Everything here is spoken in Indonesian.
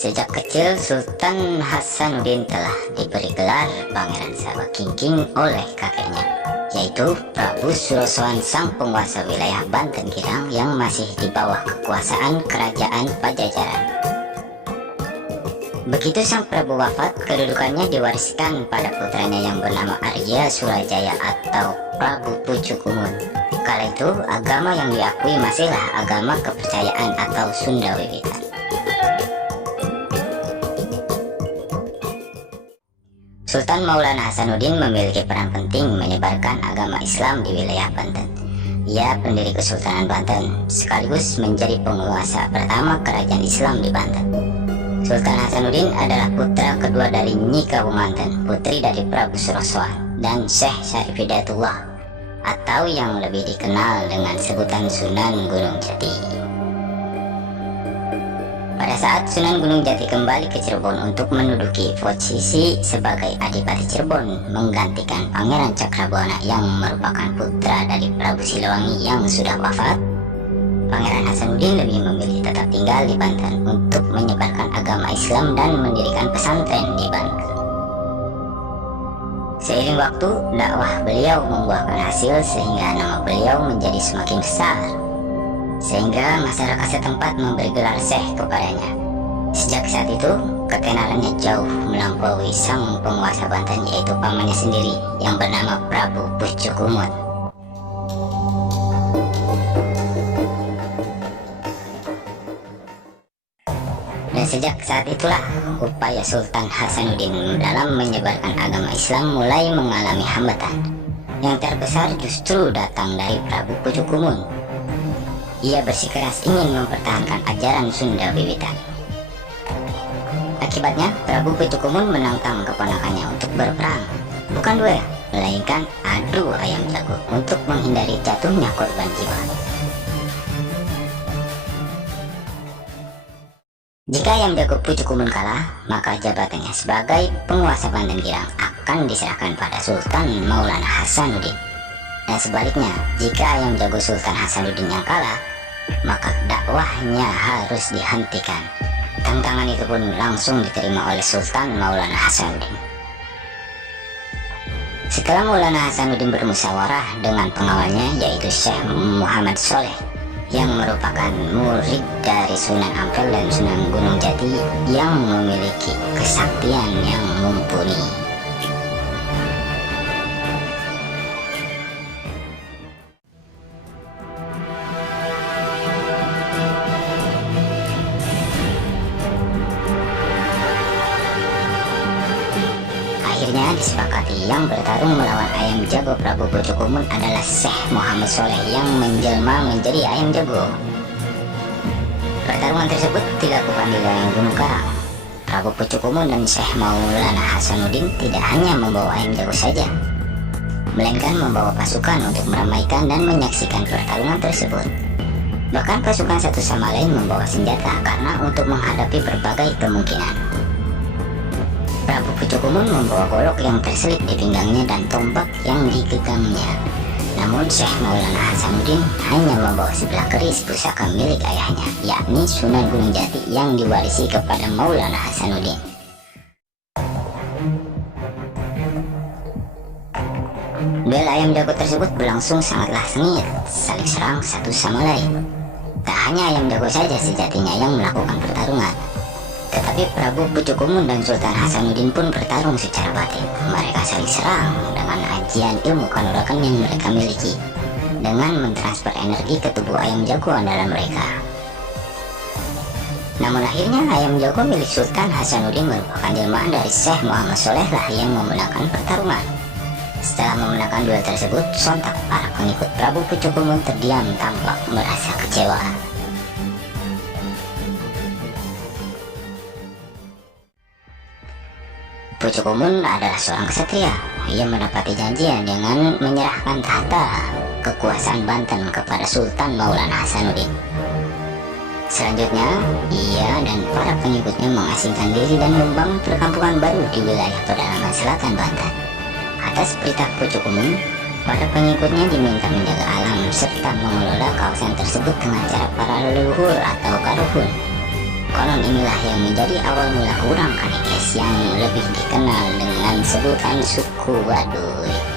Sejak kecil, Sultan Hasanuddin telah diberi gelar Pangeran Sawakingking oleh kakeknya, yaitu Prabu Surosoan, sang penguasa wilayah Banten Girang yang masih di bawah kekuasaan kerajaan Pajajaran. Begitu sang Prabu wafat, kedudukannya diwariskan pada putranya yang bernama Arya Surajaya atau Prabu Pucukumun. Kala itu, agama yang diakui masihlah agama kepercayaan atau Sunda Wiwitan. Sultan Maulana Hasanuddin memiliki peran penting menyebarkan agama Islam di wilayah Banten. Ia pendiri Kesultanan Banten, sekaligus menjadi penguasa pertama kerajaan Islam di Banten. Sultan Hasanuddin adalah putra kedua dari Nyi Kabumanten, putri dari Prabu Surosoan, dan Syekh Syarif Hidayatullah, atau yang lebih dikenal dengan sebutan Sunan Gunung Jati. Pada saat Sunan Gunung Jati kembali ke Cirebon untuk menduduki posisi sebagai Adipati Cirebon, menggantikan Pangeran Cakrabuana yang merupakan putra dari Prabu Siliwangi yang sudah wafat, Pangeran Hasanuddin lebih memilih tetap tinggal di Banten untuk menyebarkan agama Islam dan mendirikan pesantren di Banten. Seiring waktu, dakwah beliau membuahkan hasil sehingga nama beliau menjadi semakin besar, sehingga masyarakat setempat memberi gelar Syekh kepadanya. Sejak saat itu, ketenarannya jauh melampaui sang penguasa Banten, yaitu pamannya sendiri yang bernama Prabu Pucukumun. Dan sejak saat itulah, upaya Sultan Hasanuddin dalam menyebarkan agama Islam mulai mengalami hambatan. Yang terbesar justru datang dari Prabu Pucukumun. Ia bersikeras ingin mempertahankan ajaran Sunda Wiwitan. Akibatnya, Prabu Pucukumun menantang keponakannya untuk berperang, bukan duel, melainkan adu ayam jago untuk menghindari jatuhnya korban jiwa. Jika ayam jago Pucukumun kalah, maka jabatannya sebagai penguasa Banten Girang akan diserahkan pada Sultan Maulana Hasanuddin. Dan sebaliknya, jika ayam jago Sultan Hasanuddin yang kalah, maka dakwahnya harus dihentikan. Tantangan itu pun langsung diterima oleh Sultan Maulana Hasanuddin. Setelah Maulana Hasanuddin bermusyawarah dengan pengawalnya, yaitu Syekh Muhammad Soleh, yang merupakan murid dari Sunan Ampel dan Sunan Gunung Jati yang memiliki kesaktian yang mumpuni. Akhirnya disepakati yang bertarung melawan ayam jago Prabu Pucukumun adalah Syekh Muhammad Soleh yang menjelma menjadi ayam jago. Pertarungan tersebut dilakukan di lereng Gunung Karang. Prabu Pucukumun dan Syekh Maulana Hasanuddin tidak hanya membawa ayam jago saja, melainkan membawa pasukan untuk meramaikan dan menyaksikan pertarungan tersebut. Bahkan pasukan satu sama lain membawa senjata karena untuk menghadapi berbagai kemungkinan. Prabu Pucukumun membawa golok yang terselip di pinggangnya dan tombak yang digenggamnya. Namun Syekh Maulana Hasanuddin hanya membawa sebelah keris pusaka milik ayahnya, yakni Sunan Gunung Jati yang diwarisi kepada Maulana Hasanuddin. Duel ayam jago tersebut berlangsung sangatlah sengit, saling serang satu sama lain. Tak hanya ayam jago saja sejatinya yang melakukan pertarungan, tetapi Prabu Pucukumun dan Sultan Hasanuddin pun bertarung secara batin. Mereka saling serang dengan ajian ilmu kanuragan yang mereka miliki, dengan mentransfer energi ke tubuh ayam jago andalan mereka. Namun akhirnya ayam jago milik Sultan Hasanuddin merupakan jelmaan dari Syekh Muhammad Soleh lah yang memenangkan pertarungan. Setelah memenangkan duel tersebut, sontak para pengikut Prabu Pucukumun terdiam tampak merasa kecewa. Pucukumun adalah seorang ksatria. Ia menepati janjinya dengan menyerahkan tahta kekuasaan Banten kepada Sultan Maulana Hasanuddin. Selanjutnya, ia dan para pengikutnya mengasingkan diri dan membangun perkampungan baru di wilayah pedalaman selatan Banten. Atas perintah Pucukumun, para pengikutnya diminta menjaga alam serta mengelola kawasan tersebut dengan cara para leluhur atau karuhun. Konon inilah yang menjadi awal mula orang Kanekes yang lebih dikenal dengan sebutan suku Baduy.